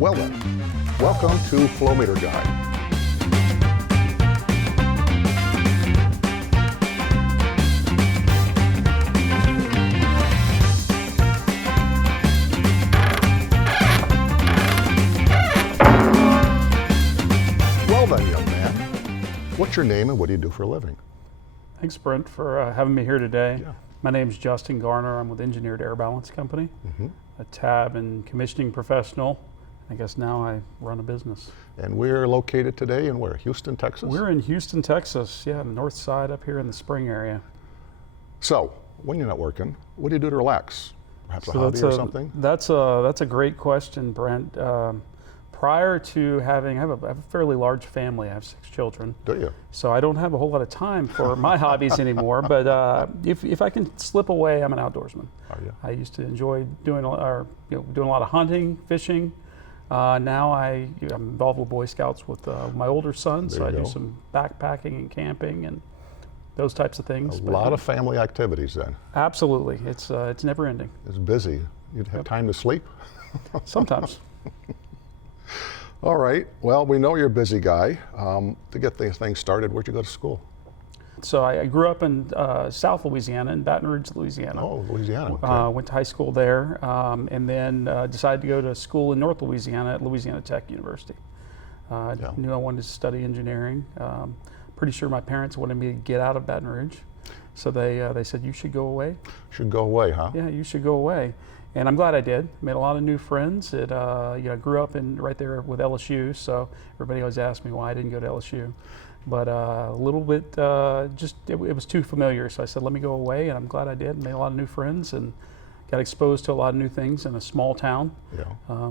Well then, welcome to Flow Meter Guide. Well then, young man, what's your name and what do you do for a living? Thanks, Brent, for having me here today. Yeah. My name's Justin Garner. I'm with Engineered Air Balance Company, a tab and commissioning professional. I guess now I run a business. And we're located today in where? Houston, Texas? We're in Houston, Texas, yeah, on the north side up here in the Spring area. So, when you're not working, what do you do to relax? Perhaps a hobby or something? That's a great question, Brent. Prior to having, I have a fairly large family. I have 6 children. Do you? So I don't have a whole lot of time for my hobbies anymore. But if I can slip away, I'm an outdoorsman. Are you? I used to enjoy doing a lot of hunting, fishing. Now I'm involved with Boy Scouts with my older son, so I do some backpacking and camping and those types of things. A lot of family activities then. Absolutely, it's never ending. It's busy. You'd have time to sleep? Sometimes. All right, well, we know you're a busy guy. To get things started, where'd you go to school? So I grew up in South Louisiana, in Baton Rouge, Louisiana. Oh, Louisiana. Okay. Went to high school there, and then decided to go to school in North Louisiana at Louisiana Tech University. Knew I wanted to study engineering. Pretty sure my parents wanted me to get out of Baton Rouge, so they said, you should go away. Should go away, huh? Yeah, you should go away. And I'm glad I did. Made a lot of new friends. I grew up right there with LSU, so everybody always asked me why I didn't go to LSU. But a little bit, it was too familiar, so I said, let me go away, and I'm glad I did. Made a lot of new friends and got exposed to a lot of new things in a small town. Yeah.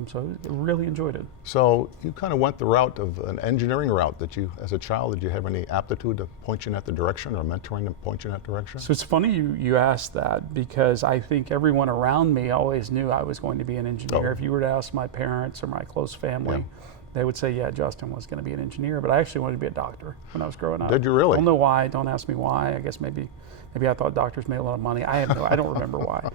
So I really enjoyed it. So you kind of went the route of an engineering route. That you, as a child, did you have any aptitude to point you in that direction, or mentoring to point you in that direction? So it's funny you asked that, because I think everyone around me always knew I was going to be an engineer. If you were to ask my parents or my close family, they would say, yeah, Justin was going to be an engineer, but I actually wanted to be a doctor when I was growing up. Did you really? I don't know why. Don't ask me why. I guess maybe I thought doctors made a lot of money. I don't remember why.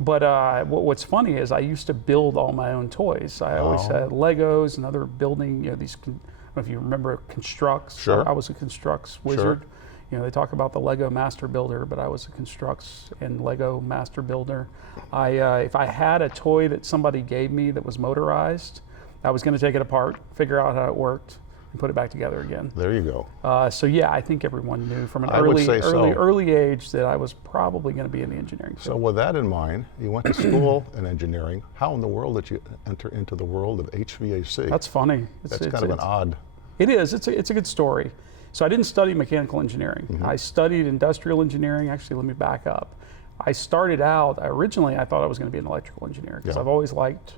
But what's funny is I used to build all my own toys. I always had Legos and other building, these, I don't know if you remember Constructs. Sure. I was a Constructs wizard. Sure. They talk about the Lego Master Builder, but I was a Constructs and Lego Master Builder. If I had a toy that somebody gave me that was motorized, I was going to take it apart, figure out how it worked, and put it back together again. There you go. So yeah, I think everyone knew from an early age that I was probably going to be in the engineering field. So with that in mind, you went to school in engineering. How in the world did you enter into the world of HVAC? That's funny. That's kind of an odd. It is. It's a good story. So I didn't study mechanical engineering. I studied industrial engineering. Actually, let me back up. I started out, originally I thought I was going to be an electrical engineer, because I've always liked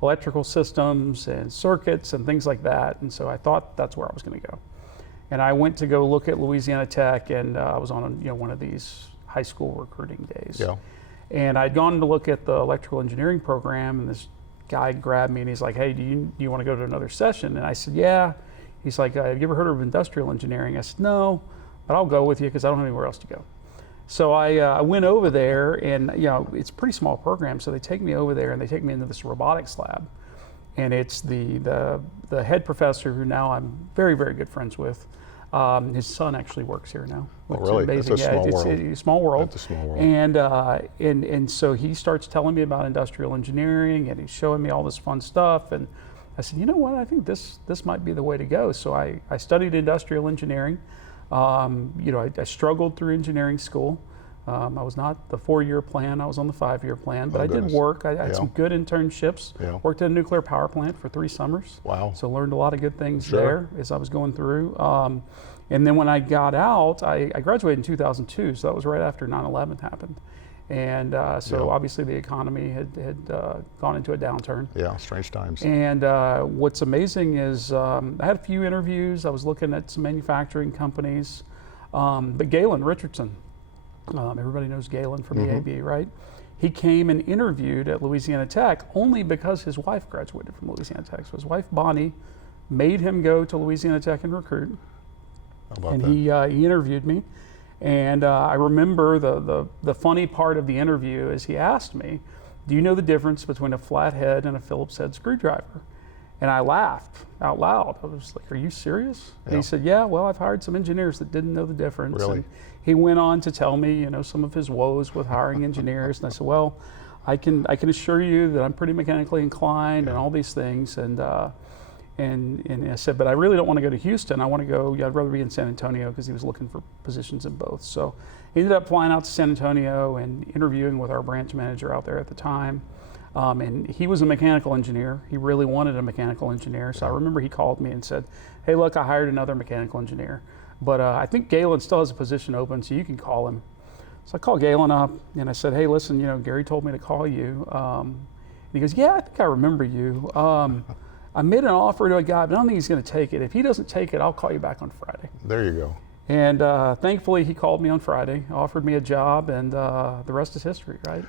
electrical systems and circuits and things like that, and so I thought that's where I was going to go. And I went to go look at Louisiana Tech, and I was on one of these high school recruiting days. Yeah. And I'd gone to look at the electrical engineering program, and this guy grabbed me and he's like, hey, do you want to go to another session? And I said, yeah. He's like, have you ever heard of industrial engineering? I said, no, but I'll go with you because I don't have anywhere else to go. So I went over there, and it's a pretty small program, so they take me over there and they take me into this robotics lab, and it's the head professor, who now I'm very, very good friends with. His son actually works here now. Oh, really? Amazing. That's a small world. It's a small world. That's a small world. And so he starts telling me about industrial engineering, and he's showing me all this fun stuff, and I said, you know what? I think this might be the way to go. So I studied industrial engineering. I struggled through engineering school. I was not the 4-year plan, I was on the 5-year plan, but I did work. I had some good internships. Worked at a nuclear power plant for 3 summers. Wow. So learned a lot of good things there as I was going through. And then when I got out, I graduated in 2002, so that was right after 9/11 happened. And obviously the economy had gone into a downturn. Yeah, strange times. And what's amazing is I had a few interviews. I was looking at some manufacturing companies. But Galen Richardson, everybody knows Galen from AABC, right? He came and interviewed at Louisiana Tech only because his wife graduated from Louisiana Tech. So his wife, Bonnie, made him go to Louisiana Tech and recruit. How about and that? He interviewed me. And I remember the funny part of the interview is he asked me, do you know the difference between a flathead and a Phillips head screwdriver? And I laughed out loud. I was like, are you serious? And he said, yeah, well, I've hired some engineers that didn't know the difference. Really? And he went on to tell me, some of his woes with hiring engineers. And I said, well, I can assure you that I'm pretty mechanically inclined and all these things. And I said, but I really don't want to go to Houston. I want to go, I'd rather be in San Antonio, because he was looking for positions in both. So he ended up flying out to San Antonio and interviewing with our branch manager out there at the time. And he was a mechanical engineer. He really wanted a mechanical engineer. So I remember he called me and said, hey, look, I hired another mechanical engineer. But I think Galen still has a position open, so you can call him. So I called Galen up and I said, hey, listen, Gary told me to call you. And he goes, yeah, I think I remember you. I made an offer to a guy, but I don't think he's going to take it. If he doesn't take it, I'll call you back on Friday. There you go. And thankfully, he called me on Friday, offered me a job, and the rest is history, right?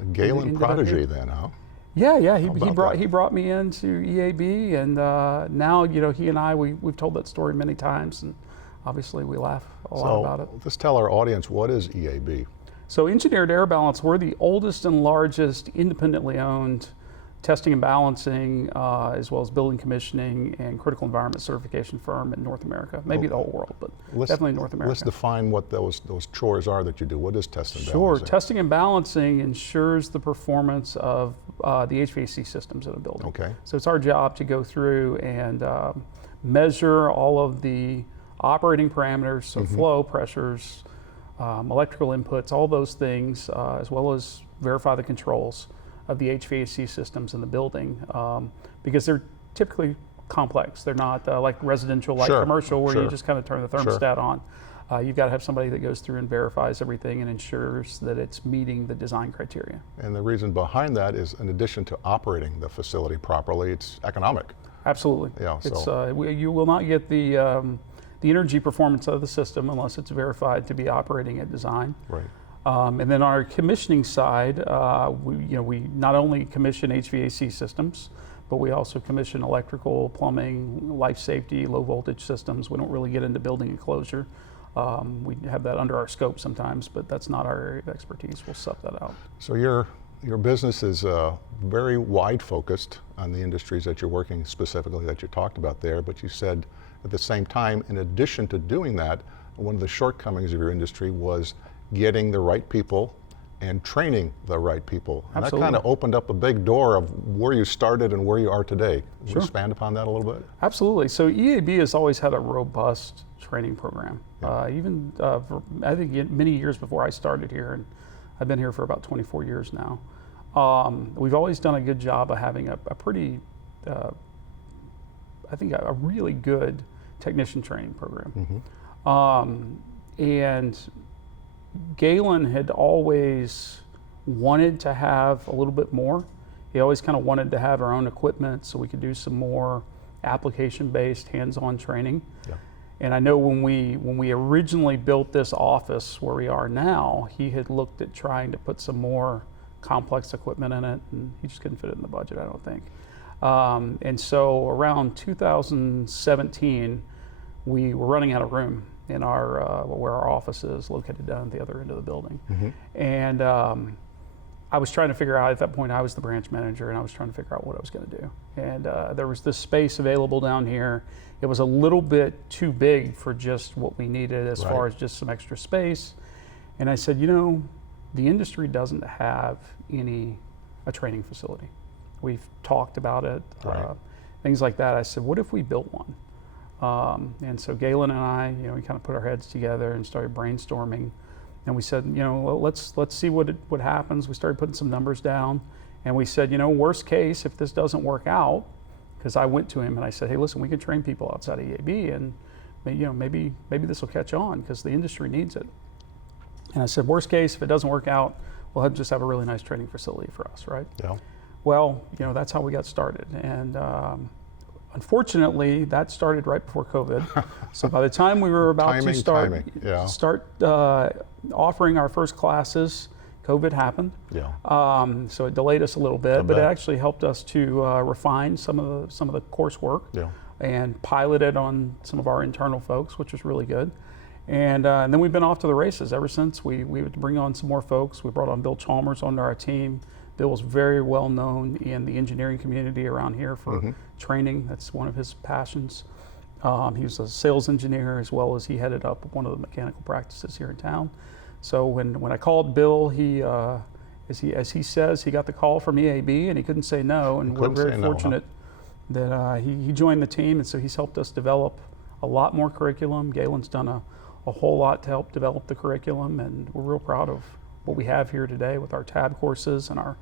A Galen prodigy then, huh? Yeah. He brought me into EAB, and now he and I we've told that story many times, and obviously we laugh a lot about it. Just tell our audience, what is EAB? So Engineered Air Balance, we're the oldest and largest independently owned testing and balancing, as well as building commissioning and critical environment certification firm in North America. Maybe the whole world, but definitely North America. Let's define what those chores are that you do. What is testing and balancing? Sure, testing and balancing ensures the performance of the HVAC systems in a building. Okay. So it's our job to go through and measure all of the operating parameters, so flow, pressures, electrical inputs, all those things, as well as verify the controls of the HVAC systems in the building, because they're typically complex. They're not like residential, like commercial, where you just kind of turn the thermostat on. You've got to have somebody that goes through and verifies everything and ensures that it's meeting the design criteria. And the reason behind that is, in addition to operating the facility properly, it's economic. Absolutely. Yeah. It's, you will not get the energy performance of the system unless it's verified to be operating at design. Right. And then our commissioning side, we not only commission HVAC systems, but we also commission electrical, plumbing, life safety, low voltage systems. We don't really get into building enclosure. We have that under our scope sometimes, but that's not our area of expertise. We'll sub that out. So your business is very wide focused on the industries that you're working specifically that you talked about there, but you said at the same time, in addition to doing that, one of the shortcomings of your industry was getting the right people and training the right people. And Absolutely. That kind of opened up a big door of where you started and where you are today. Can you expand upon that a little bit? Absolutely. So EAB has always had a robust training program. Even I think many years before I started here, and I've been here for about 24 years now. We've always done a good job of having a pretty, I think a really good technician training program. And Galen had always wanted to have a little bit more. He always kind of wanted to have our own equipment so we could do some more application-based, hands-on training. Yeah. And I know when we originally built this office where we are now, he had looked at trying to put some more complex equipment in it, and he just couldn't fit it in the budget, I don't think. And so around 2017, we were running out of room in our where our office is located down at the other end of the building. And I was trying to figure out, at that point I was the branch manager, and I was trying to figure out what I was going to do. And there was this space available down here. It was a little bit too big for just what we needed as far as just some extra space. And I said, the industry doesn't have a training facility. We've talked about it, things like that. I said, what if we built one? And so Galen and I, we kind of put our heads together and started brainstorming. And we said, let's see what happens. We started putting some numbers down, and we said, worst case, if this doesn't work out, because I went to him and I said, hey, listen, we can train people outside of EAB, and maybe this will catch on because the industry needs it. And I said, worst case, if it doesn't work out, we'll just have a really nice training facility for us, right? Yeah. Well, that's how we got started, and unfortunately, that started right before COVID. So by the time we were about to start offering our first classes, COVID happened. Yeah. So it delayed us a little bit, but it actually helped us to refine some of the coursework and pilot it on some of our internal folks, which was really good. And then we've been off to the races ever since. We would bring on some more folks. We brought on Bill Chalmers onto our team. Bill was very well known in the engineering community around here for training. That's one of his passions. He was a sales engineer, as well as he headed up one of the mechanical practices here in town. So when I called Bill, he as he says, he got the call from EAB and he couldn't say no, and we're very fortunate that he joined the team, and so he's helped us develop a lot more curriculum. Galen's done a whole lot to help develop the curriculum, and we're real proud of what we have here today with our tab courses and our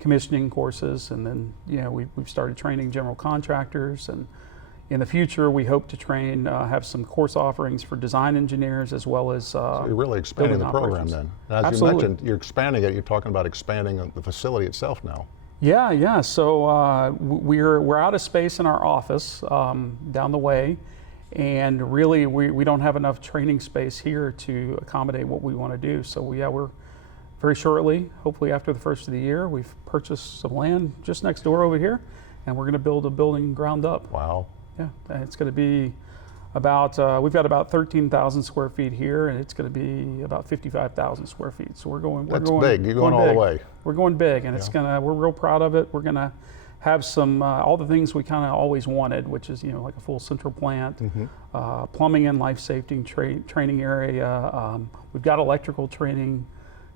commissioning courses. And then, you know, we've started training general contractors, and in the future we hope to train, have some course offerings for design engineers, as well as so you're really expanding the program then. As Absolutely. you mentioned, you're expanding it. You're talking about expanding the facility itself now. Yeah. So we're out of space in our office down the way, and really we don't have enough training space here to accommodate what we want to do. So we're very shortly, hopefully after the first of the year, we've purchased some land just next door over here, and we're going to build a building ground up. Wow. Yeah, and it's going to be about, we've got about 13,000 square feet here, and it's going to be about 55,000 square feet. So we're going big. You're going all the way. We're going big, and we're real proud of it. We're going to have some, all the things we kind of always wanted, which is, you know, like a full central plant, plumbing and life safety training area. We've got electrical training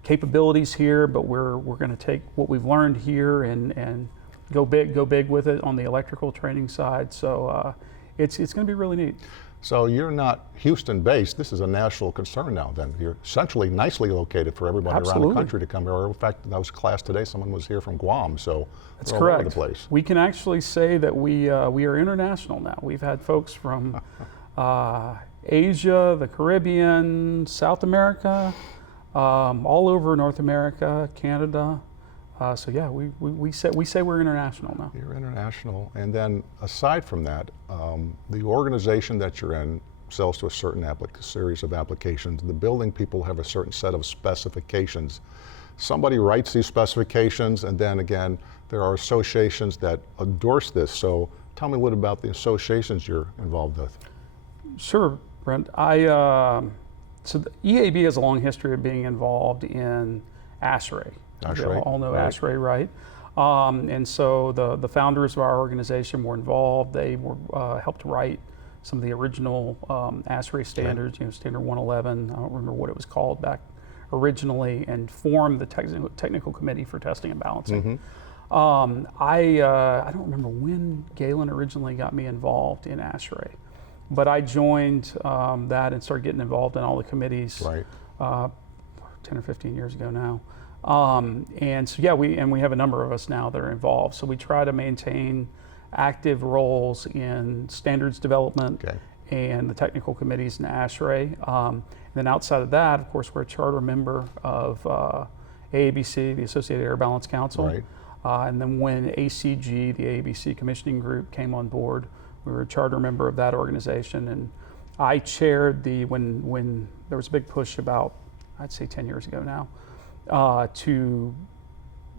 capabilities here, but we're going to take what we've learned here and go big with it on the electrical training side. So it's going to be really neat. So you're not Houston based. This is a national concern now then. You're centrally nicely located for everybody around the country to come here. In fact, that was class today, someone was here from Guam, so that's all correct. over the place. We can actually say that we are international now. We've had folks from Asia, the Caribbean, South America, all over North America, Canada. So yeah, we say we're international now. You're international, and then aside from that, the organization that you're in sells to a certain series of applications. The building people have a certain set of specifications. Somebody writes these specifications, and then again, there are associations that endorse this. So tell me a little about the associations you're involved with. Sure, Brent. So the EAB has a long history of being involved in ASHRAE. ASHRAE, We all know right. ASHRAE, right? And so the founders of our organization were involved. They were helped write some of the original ASHRAE standards, you know, Standard 111. I don't remember what it was called back originally, and formed the technical committee for testing and balancing. I don't remember when Galen originally got me involved in ASHRAE, but I joined that and started getting involved in all the committees 10 or 15 years ago now. And so yeah, we have a number of us now that are involved. So we try to maintain active roles in standards development and the technical committees in ASHRAE. And then outside of that, of course, we're a charter member of AABC, the Associated Air Balance Council. And then when ACG, the AABC commissioning group, came on board, we were a charter member of that organization. And I chaired when there was a big push about, I'd say 10 years ago now, to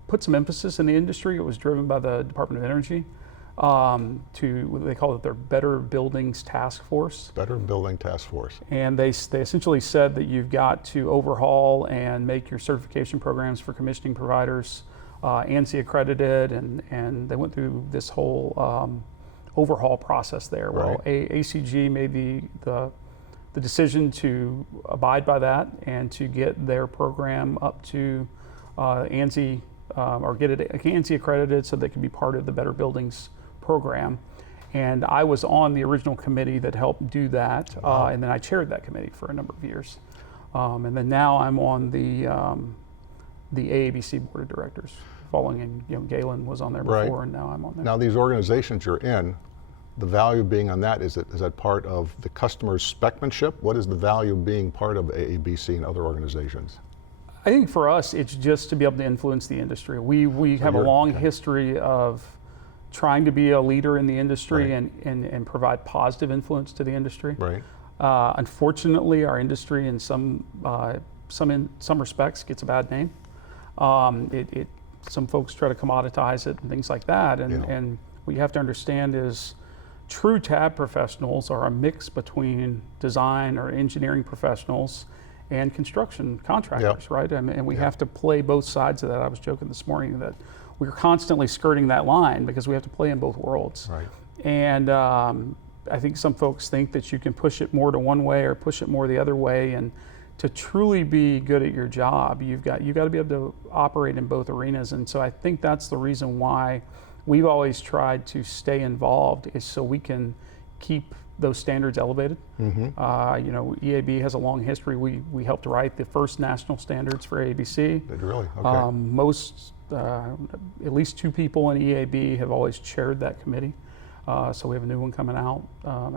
put some emphasis in the industry. It was driven by the Department of Energy to, they call it their Better Buildings Task Force. Better Building Task Force. And they essentially said that you've got to overhaul and make your certification programs for commissioning providers ANSI accredited, and they went through this whole overhaul process there. Well, ACG made the decision to abide by that and to get their program up to ANSI, or get it ANSI accredited so they could be part of the Better Buildings program. And I was on the original committee that helped do that, and then I chaired that committee for a number of years. And then now I'm on the AABC board of directors, following in, you know, Galen was on there before, and now I'm on there. Now these organizations you're in, the value of being on that, is that part of the customer's specmanship? What is the value of being part of AABC and other organizations? I think for us, it's just to be able to influence the industry. We have a long history of trying to be a leader in the industry and provide positive influence to the industry. Unfortunately, our industry in some respects gets a bad name. Some folks try to commoditize it and things like that. And what you have to understand is true tab professionals are a mix between design or engineering professionals and construction contractors, right? I mean, and we have to play both sides of that. I was joking this morning that we're constantly skirting that line because we have to play in both worlds. Right. And I think some folks think that you can push it more to one way or push it more the other way. And to truly be good at your job, you've got to be able to operate in both arenas. And so I think that's the reason why we've always tried to stay involved, is so we can keep those standards elevated. EAB has a long history. We helped write the first national standards for AABC. Did you really? Okay. At least 2 people in EAB have always chaired that committee. So we have a new one coming out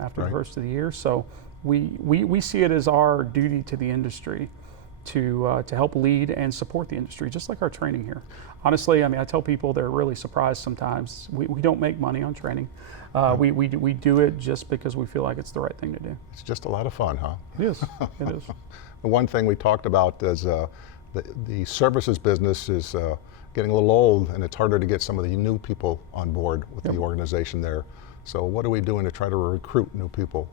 after the first of the year. So we see it as our duty to the industry to help lead and support the industry, just like our training here. Honestly, I mean, I tell people they're really surprised sometimes. We don't make money on training. We do it just because we feel like it's the right thing to do. It's just a lot of fun, huh? It is. It is. The one thing we talked about is the services business is getting a little old, and it's harder to get some of the new people on board with the organization there. So what are we doing to try to recruit new people?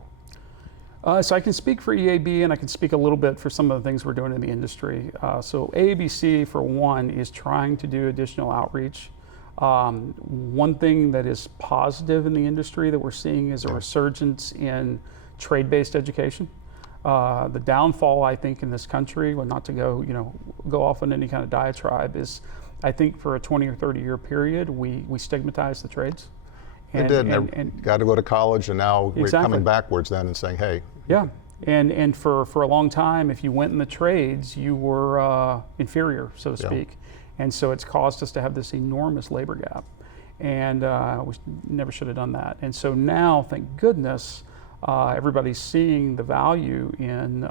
So I can speak for EAB, and I can speak a little bit for some of the things we're doing in the industry. So AABC, for one, is trying to do additional outreach. One thing that is positive in the industry that we're seeing is a resurgence in trade-based education. The downfall, I think, in this country, well, not to go off on any kind of diatribe, is I think for a 20 or 30 year period, we stigmatized the trades. And got to go to college, and now we're coming backwards then and saying, hey. Yeah, and for a long time, if you went in the trades, you were inferior, so to speak. And so it's caused us to have this enormous labor gap. And we never should have done that. And so now, thank goodness, everybody's seeing the value in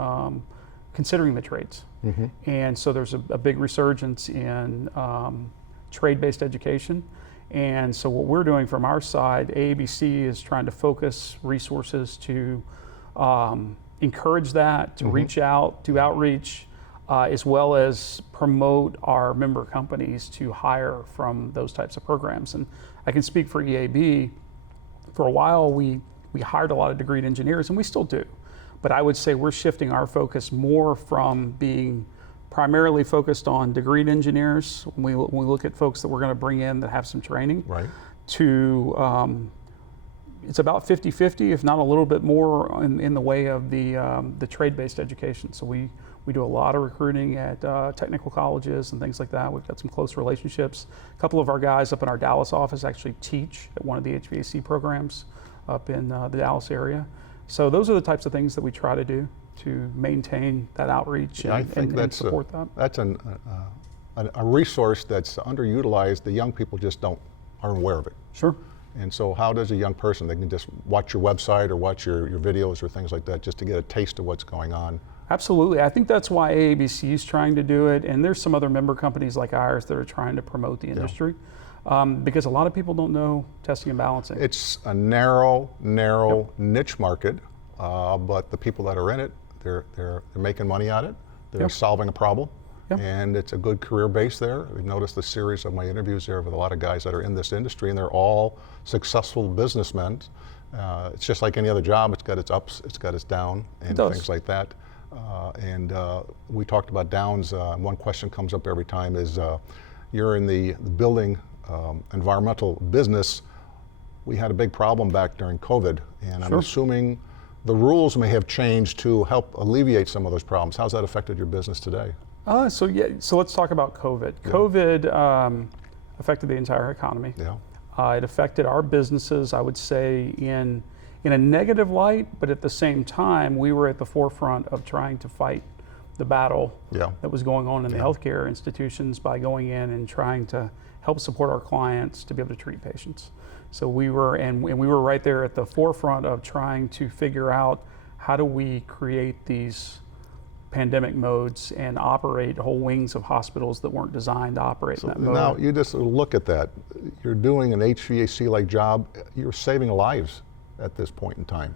considering the trades. And so there's a big resurgence in trade-based education. And so what we're doing from our side, AABC is trying to focus resources to encourage that, to reach out, do outreach, as well as promote our member companies to hire from those types of programs. And I can speak for EAB. For a while, we hired a lot of degreed engineers, and we still do. But I would say we're shifting our focus more from being primarily focused on degreed engineers, when we look at folks that we're going to bring in that have some training, to it's about 50-50, if not a little bit more in the way of the trade-based education. So we do a lot of recruiting at technical colleges and things like that. We've got some close relationships. A couple of our guys up in our Dallas office actually teach at one of the HVAC programs up in the Dallas area. So those are the types of things that we try to do to maintain that outreach and support that. That's a resource that's underutilized. The young people just aren't aware of it. Sure. And so how does a young person, they can just watch your website or watch your videos or things like that just to get a taste of what's going on? Absolutely. I think that's why AABC is trying to do it, and there's some other member companies like ours that are trying to promote the industry. Because a lot of people don't know testing and balancing. It's a narrow niche market, but the people that are in it, they're making money on it. They're solving a problem, and it's a good career base there. We've noticed the series of my interviews there with a lot of guys that are in this industry, and they're all successful businessmen. It's just like any other job. It's got its ups, it's got its down, and things like that. We talked about downs. One question comes up every time is, you're in the building environmental business. We had a big problem back during COVID, and I'm assuming the rules may have changed to help alleviate some of those problems. How's that affected your business today? So let's talk about COVID. COVID affected the entire economy. It affected our businesses, I would say, in a negative light, but at the same time, we were at the forefront of trying to fight the battle that was going on in the healthcare institutions by going in and trying to help support our clients to be able to treat patients. So we were right there at the forefront of trying to figure out how do we create these pandemic modes and operate whole wings of hospitals that weren't designed to operate in that mode. Now you just look at that. You're doing an HVAC-like job. You're saving lives at this point in time.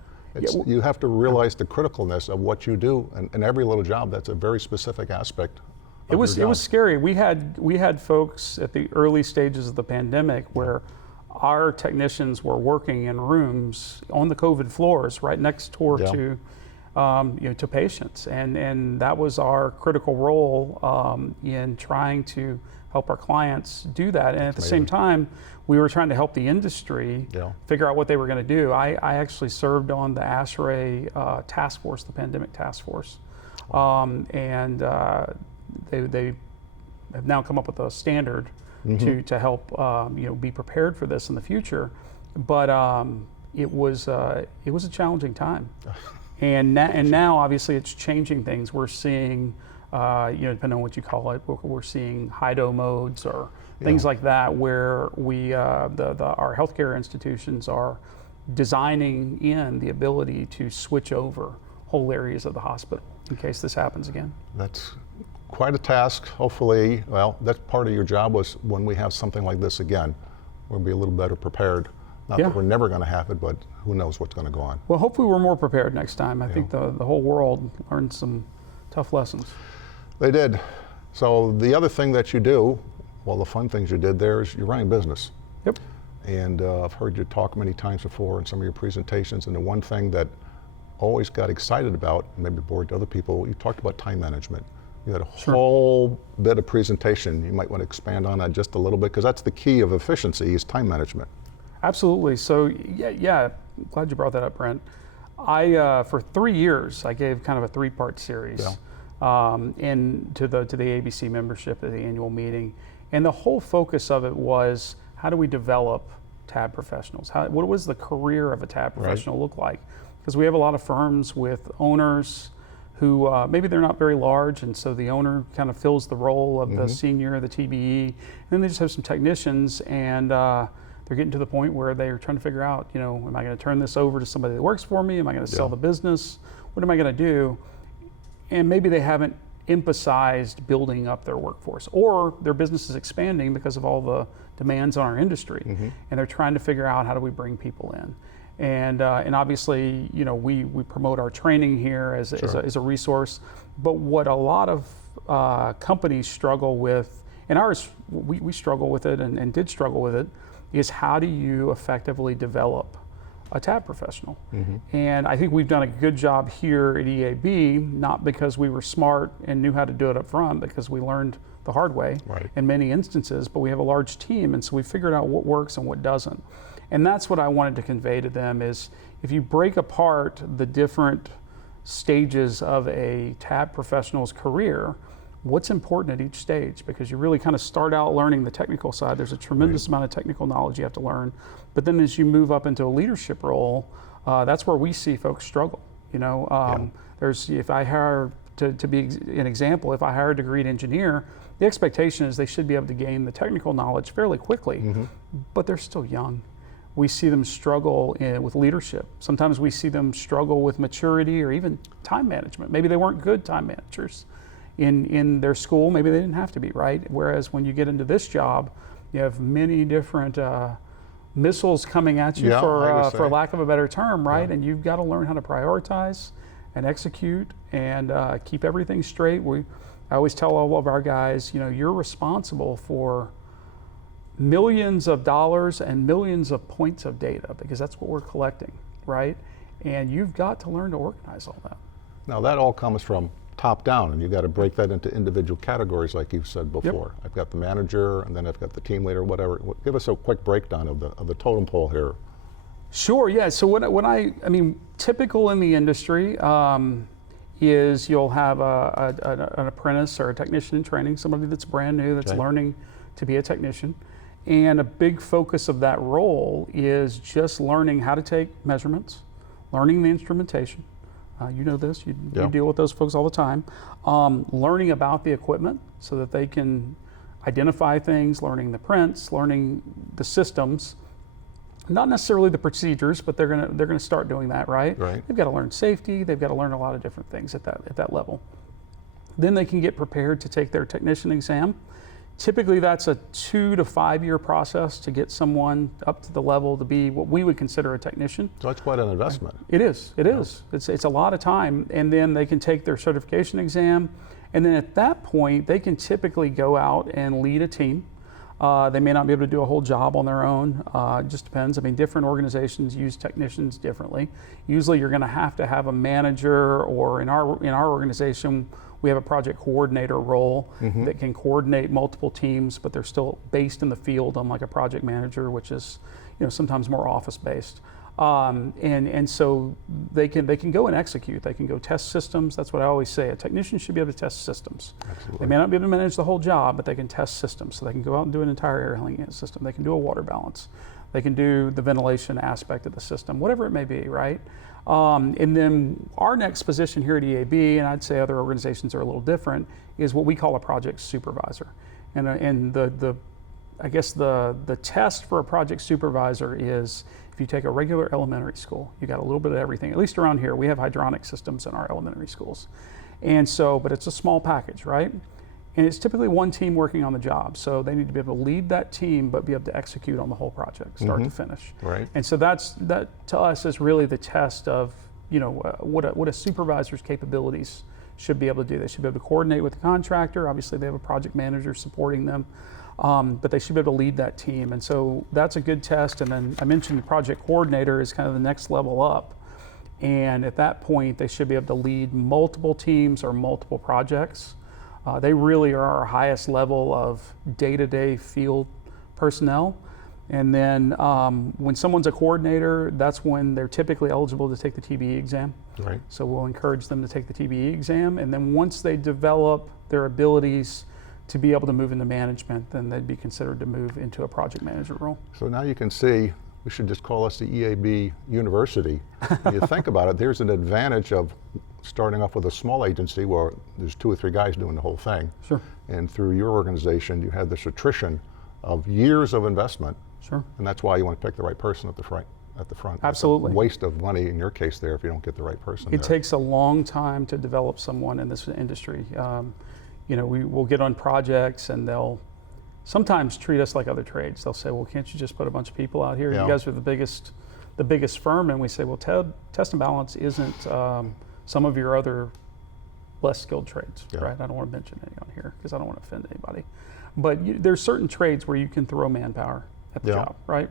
You have to realize the criticalness of what you do, and every little job, that's a very specific aspect. It was scary. We had folks at the early stages of the pandemic where our technicians were working in rooms on the COVID floors right next door to to patients, and that was our critical role in trying to help our clients do that. And at the same time, we were trying to help the industry figure out what they were going to do. I actually served on the ASHRAE task force, the pandemic task force, and they have now come up with a standard to help be prepared for this in the future. But it was a challenging time. And now, obviously, it's changing things. We're seeing, depending on what you call it, we're seeing HIDO modes or things like that, where our healthcare institutions are designing in the ability to switch over whole areas of the hospital in case this happens again. That's quite a task. Hopefully, well, that's part of your job was when we have something like this again, we'll be a little better prepared. Not that we're never going to have it, but who knows what's going to go on. Well, hopefully we're more prepared next time. I think the whole world learned some tough lessons. They did. So the other thing that you do, well, the fun things you did there is you're running business. Yep. And I've heard you talk many times before in some of your presentations, and the one thing that always got excited about, and maybe bored to other people, you talked about time management. You had a whole bit of presentation. You might want to expand on that just a little bit, because that's the key of efficiency is time management. Absolutely. So yeah, glad you brought that up, Brent. I for 3 years I gave kind of a 3-part series to the AABC membership at the annual meeting, and the whole focus of it was how do we develop TAB professionals? What does the career of a TAB professional look like? Because we have a lot of firms with owners who maybe they're not very large, and so the owner kind of fills the role of the senior, the TBE, and then they just have some technicians, and they're getting to the point where they're trying to figure out, am I going to turn this over to somebody that works for me? Am I going to sell the business? What am I going to do? And maybe they haven't emphasized building up their workforce, or their business is expanding because of all the demands on our industry, and they're trying to figure out how do we bring people in. And obviously, we promote our training here as a resource. But what a lot of companies struggle with, and ours, we struggle with it and did struggle with it, is how do you effectively develop a TAB professional? And I think we've done a good job here at EAB, not because we were smart and knew how to do it up front, because we learned the hard way in many instances, but we have a large team, and so we figured out what works and what doesn't. And that's what I wanted to convey to them is if you break apart the different stages of a TAB professional's career, what's important at each stage, because you really kind of start out learning the technical side. There's a tremendous amount of technical knowledge you have to learn. But then as you move up into a leadership role, that's where we see folks struggle. There's, if I hire, to be an example, if I hire a degreed engineer, the expectation is they should be able to gain the technical knowledge fairly quickly, but they're still young. We see them struggle with leadership. Sometimes we see them struggle with maturity or even time management. Maybe they weren't good time managers in their school. Maybe they didn't have to be, right? Whereas when you get into this job, you have many different missiles coming at you, for lack of a better term, right? And you've got to learn how to prioritize and execute and keep everything straight. I always tell all of our guys, you're responsible for millions of dollars and millions of points of data, because that's what we're collecting, right? And you've got to learn to organize all that. Now that all comes from top down, and you've got to break that into individual categories like you've said before. I've got the manager, and then I've got the team leader, whatever. Give us a quick breakdown of the totem pole here. Sure, yeah. So what I mean, typical in the industry is you'll have an apprentice or a technician in training, somebody that's brand new, that's learning to be a technician. And a big focus of that role is just learning how to take measurements, learning the instrumentation. You know this, you deal with those folks all the time. Learning about the equipment so that they can identify things, learning the prints, learning the systems. Not necessarily the procedures, but they're gonna start doing that, right? They've got to learn safety, they've got to learn a lot of different things at that level. Then they can get prepared to take their technician exam. Typically that's a 2 to 5 year process to get someone up to the level to be what we would consider a technician. So that's quite an investment. It is. It's a lot of time, and then they can take their certification exam, and then at that point they can typically go out and lead a team. They may not be able to do a whole job on their own. It just depends. I mean, different organizations use technicians differently. Usually you're going to have a manager, or in our organization, we have a project coordinator role that can coordinate multiple teams, but they're still based in the field, unlike a project manager, which is, sometimes more office based. And so they can go and execute. They can go test systems. That's what I always say. A technician should be able to test systems. Absolutely. They may not be able to manage the whole job, but they can test systems. So they can go out and do an entire air handling system. They can do a water balance. They can do the ventilation aspect of the system, whatever it may be, right? And then our next position here at EAB, and I'd say other organizations are a little different, is what we call a project supervisor. And I guess the test for a project supervisor is, if you take a regular elementary school, you got a little bit of everything. At least around here, we have hydronic systems in our elementary schools. And so, but it's a small package, right? And it's typically one team working on the job. So they need to be able to lead that team, but be able to execute on the whole project, start to finish. Right. And so that to us is really the test of, what a supervisor's capabilities should be able to do. They should be able to coordinate with the contractor. Obviously they have a project manager supporting them. But they should be able to lead that team. And so that's a good test. And then I mentioned the project coordinator is kind of the next level up. And at that point, they should be able to lead multiple teams or multiple projects. They really are our highest level of day-to-day field personnel. And then when someone's a coordinator, that's when they're typically eligible to take the TBE exam. Right. So we'll encourage them to take the TBE exam. And then once they develop their abilities to be able to move into management, then they'd be considered to move into a project manager role. So now you can see, we should just call us the EAB University. When you think about it, there's an advantage of starting off with a small agency where there's 2 or 3 guys doing the whole thing. Sure. And through your organization, you had this attrition of years of investment. Sure. And that's why you want to pick the right person at the front. Absolutely. It's a waste of money in your case there if you don't get the right person. It takes a long time to develop someone in this industry. We will get on projects and they'll sometimes treat us like other trades. They'll say, well, can't you just put a bunch of people out here? Yeah. You guys are the biggest firm. And we say, well, test and balance isn't some of your other less skilled trades, right? I don't want to mention any on here because I don't want to offend anybody. But there's certain trades where you can throw manpower at the job, right?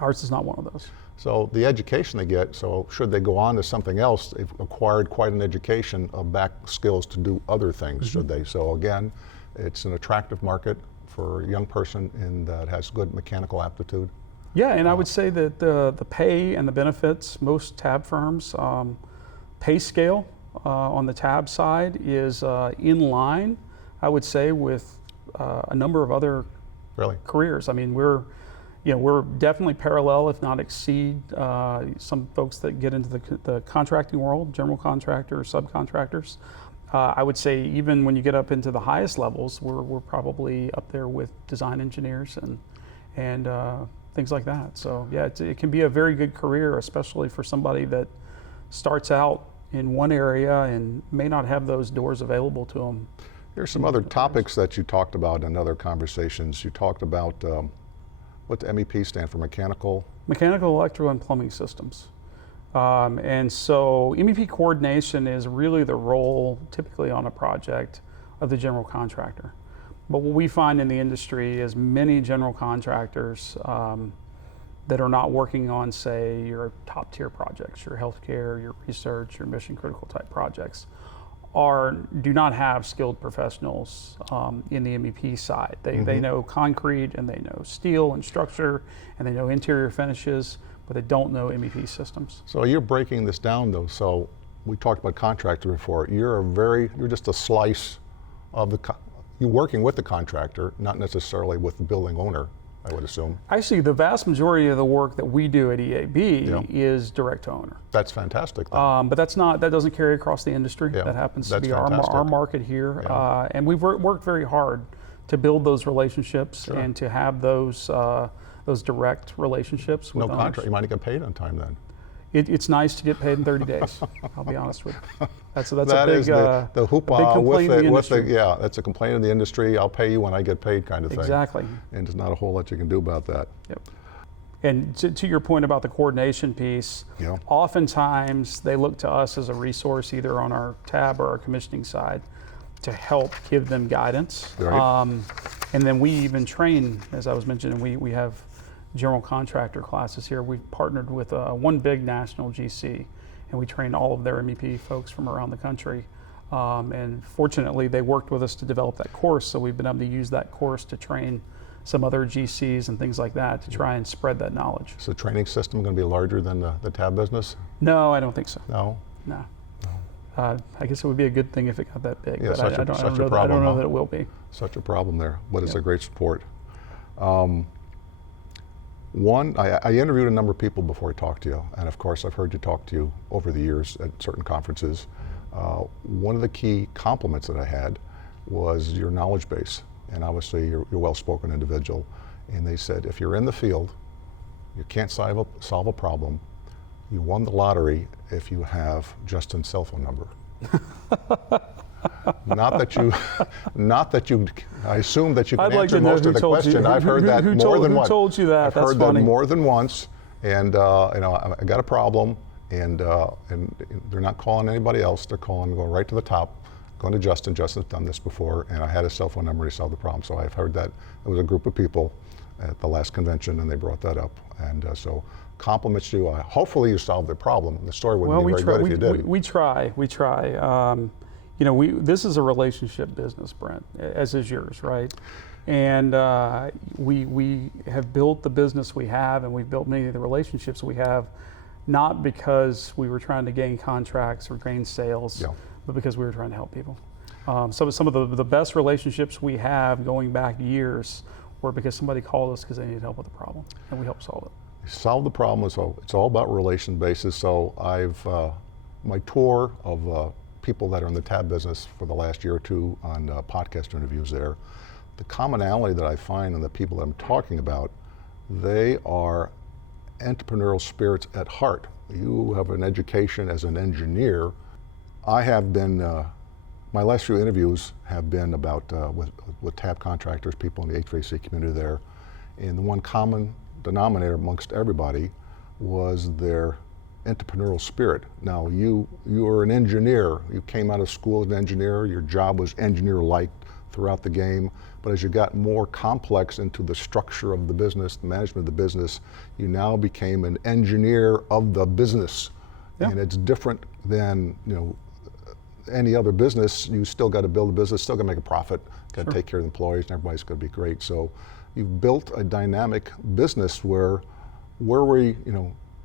Ours is not one of those. So the education they get, so should they go on to something else, they've acquired quite an education of back skills to do other things, should they? So again, it's an attractive market for a young person that has good mechanical aptitude. Yeah, and I would say that the pay and the benefits, most tab firms, pay scale on the tab side is in line, I would say, with a number of other careers. I mean, we're definitely parallel, if not exceed, some folks that get into the contracting world, general contractors, subcontractors. I would say even when you get up into the highest levels, we're probably up there with design engineers and things like that. So yeah, it can be a very good career, especially for somebody that starts out in one area and may not have those doors available to them. There's some other topics that you talked about in other conversations. You talked about what the MEP stand for, mechanical? Mechanical, electrical, and plumbing systems. And so MEP coordination is really the role, typically on a project, of the general contractor. But what we find in the industry is many general contractors that are not working on, say, your top tier projects, your healthcare, your research, your mission critical type projects, do not have skilled professionals in the MEP side. They know concrete and they know steel and structure and they know interior finishes, but they don't know MEP systems. So you're breaking this down though. So we talked about contractor before. You're just a slice of you're working with the contractor, not necessarily with the building owner, I would assume. Actually, the vast majority of the work that we do at EAB is direct to owner. That's fantastic. But that doesn't carry across the industry. That happens to be our market here. And we've worked very hard to build those relationships and to have those direct relationships with no owners. contract, you might not get paid on time then. It's nice to get paid in 30 days. I'll be honest with you. That's That a big, is the hoopah complaint in the industry. that's a complaint in the industry. I'll pay you when I get paid kind of thing. Exactly. And there's not a whole lot you can do about that. Yep. And to your point about the coordination piece, oftentimes they look to us as a resource either on our tab or our commissioning side to help give them guidance. Right. And then we even train, as I was mentioning, we have general contractor classes here. We've partnered with one big national GC, and we train all of their MEP folks from around the country. And fortunately, they worked with us to develop that course, so we've been able to use that course to train some other GCs and things like that to try and spread that knowledge. Is the training system going to be larger than the tab business? No, I don't think so. No? No. I guess it would be a good thing if it got that big, Yeah, but I don't problem, know huh? that it will be. Such a problem there, but it's Yeah. a great support. One, I interviewed a number of people before I talked to you, and of course I've heard you talk to you over the years at certain conferences. One of the key compliments that I had was your knowledge base, and obviously you're a well-spoken individual, and they said if you're in the field, you can't solve a problem, you won the lottery if you have Justin's cell phone number. Not that you, I assume that you can answer most of the question. I've heard that more than once. Who told you that? I've That's heard funny. that more than once, and I got a problem, and they're not calling anybody else. They're going right to the top, going to Justin. Justin's done this before, and I had a cell phone number to solve the problem. So I've heard that. There was a group of people at the last convention, and they brought that up, and so compliments to you. Hopefully you solved the problem. The story wouldn't be very good if you didn't. We try. This is a relationship business, Brent, as is yours, right? And we have built the business we have, and we've built many of the relationships we have, not because we were trying to gain contracts or gain sales, but because we were trying to help people. Some of the best relationships we have going back years were because somebody called us because they needed help with a problem, and we helped solve it. Solve the problem. So it's all about relation basis. So my tour of people that are in the tab business for the last year or two on podcast interviews there, the commonality that I find in the people that I'm talking about, they are entrepreneurial spirits at heart. You have an education as an engineer. I have been, my last few interviews have been about with tab contractors, people in the HVAC community there, and the one common denominator amongst everybody was their entrepreneurial spirit. Now you are an engineer. You came out of school as an engineer. Your job was engineer-like throughout the game. But as you got more complex into the structure of the business, the management of the business, you now became an engineer of the business. Yeah. And it's different than any other business. You still got to build a business, still got to make a profit, got to take care of the employees, and everybody's going to be great. So you've built a dynamic business where we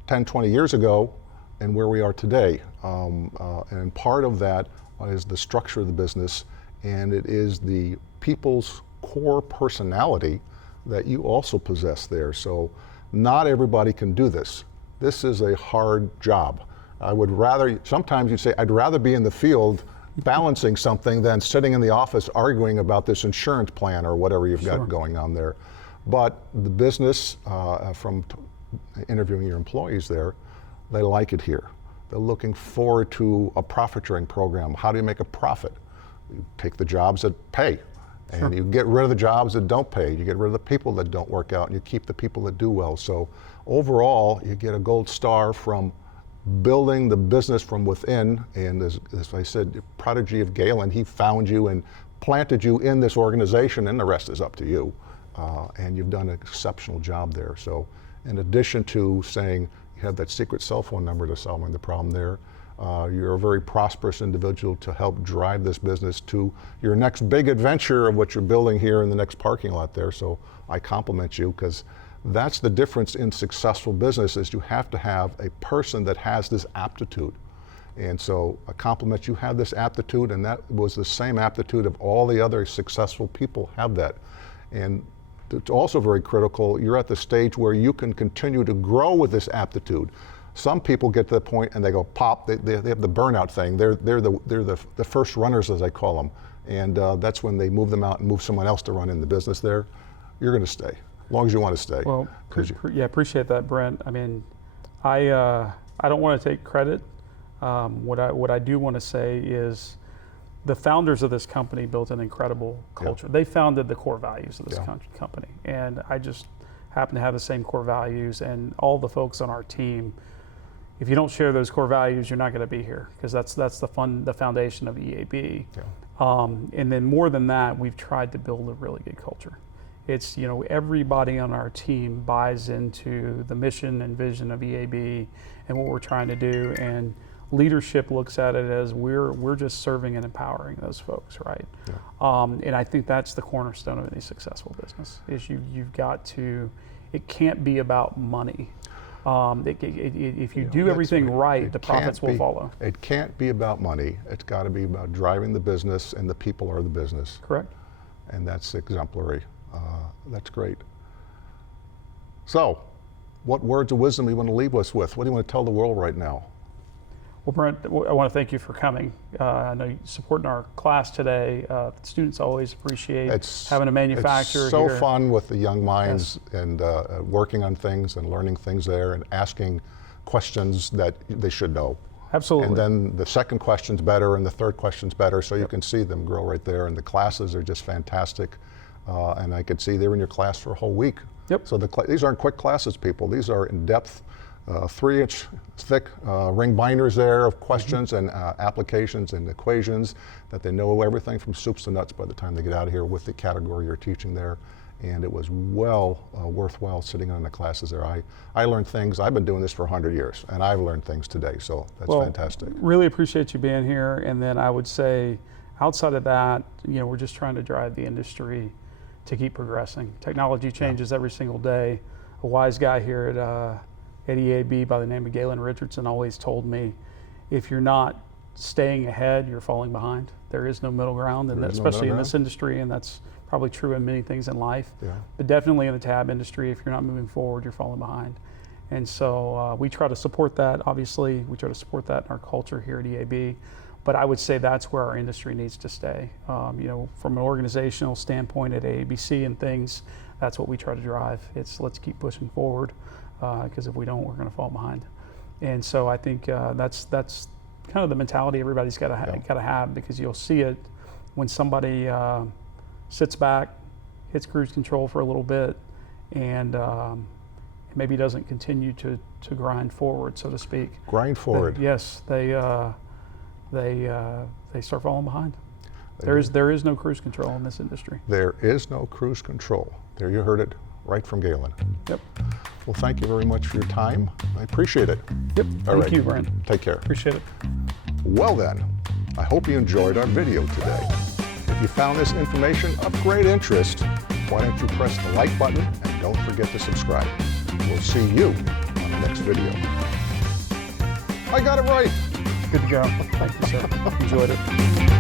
10, 20 years ago and where we are today. And part of that is the structure of the business, and it is the people's core personality that you also possess there. So not everybody can do this. This is a hard job. Sometimes you say, I'd rather be in the field balancing something than sitting in the office arguing about this insurance plan or whatever you've got going on there. But the business, from interviewing your employees there, they like it here. They're looking forward to a profit sharing program. How do you make a profit? You take the jobs that pay, and you get rid of the jobs that don't pay. You get rid of the people that don't work out, and you keep the people that do well. So overall, you get a gold star from building the business from within. And as I said, the prodigy of Galen, he found you and planted you in this organization, and the rest is up to you. And you've done an exceptional job there. So in addition to saying you have that secret cell phone number to solving the problem there, you're a very prosperous individual to help drive this business to your next big adventure of what you're building here in the next parking lot there. So I compliment you, because that's the difference in successful business, is you have to have a person that has this aptitude. And so I compliment you have this aptitude, and that was the same aptitude of all the other successful people have that. And it's also very critical, you're at the stage where you can continue to grow with this aptitude. Some people get to the point and they go pop, they have the burnout thing. They're the first runners, as I call them. And that's when they move them out and move someone else to run in the business there. You're going to stay, as long as you want to stay. Well, appreciate that, Brent. I mean, I don't want to take credit. What I do want to say is the founders of this company built an incredible culture. They founded the core values of this company. And I just happen to have the same core values, and all the folks on our team. If you don't share those core values, you're not going to be here, because that's the foundation of EAB. And then more than that, we've tried to build a really good culture. It's, everybody on our team buys into the mission and vision of EAB and what we're trying to do. And leadership looks at it as we're just serving and empowering those folks, right? Yeah. And I think that's the cornerstone of any successful business, is you've got to, it can't be about money. If you do everything right, the profits will follow. It can't be about money. It's got to be about driving the business, and the people are the business. Correct. And that's exemplary. That's great. So, what words of wisdom do you want to leave us with? What do you want to tell the world right now? Well, Brent, I want to thank you for coming. I know you're supporting our class today. Students always appreciate having a manufacturer It's so here. fun with the young minds, and working on things and learning things there and asking questions that they should know. Absolutely. And then the second question's better and the third question's better, so you can see them grow right there. And the classes are just fantastic. And I could see they're in your class for a whole week. Yep. So these aren't quick classes, people. These are in-depth, 3-inch thick ring binders there of questions and applications and equations that they know everything from soups to nuts by the time they get out of here with the category you're teaching there. And it was worthwhile sitting in the classes there. I learned things. I've been doing this for 100 years, and I've learned things today, so that's fantastic. Really appreciate you being here. And then I would say, outside of that, we're just trying to drive the industry to keep progressing. Technology changes every single day. A wise guy here at EAB by the name of Galen Richardson always told me, if you're not staying ahead, you're falling behind. There is no middle ground, and especially in this industry, and that's probably true in many things in life. Yeah. But definitely in the tab industry, if you're not moving forward, you're falling behind. And so we try to support that, obviously. We try to support that in our culture here at EAB. But I would say that's where our industry needs to stay. From an organizational standpoint at AABC and things, that's what we try to drive. It's let's keep pushing forward, because if we don't, we're going to fall behind. And so I think that's kind of the mentality everybody's got to have, because you'll see it when somebody sits back, hits cruise control for a little bit, and maybe doesn't continue to grind forward, so to speak. Grind forward. Yes, they start falling behind. There is no cruise control in this industry. There is no cruise control. There, you heard it right from Galen. Yep. Well, thank you very much for your time. I appreciate it. Yep. All right. Thank you, Brent. Take care. Appreciate it. Well then, I hope you enjoyed our video today. If you found this information of great interest, why don't you press the like button and don't forget to subscribe. We'll see you on the next video. I got it right. Good to go. Thank you, sir. Enjoyed it.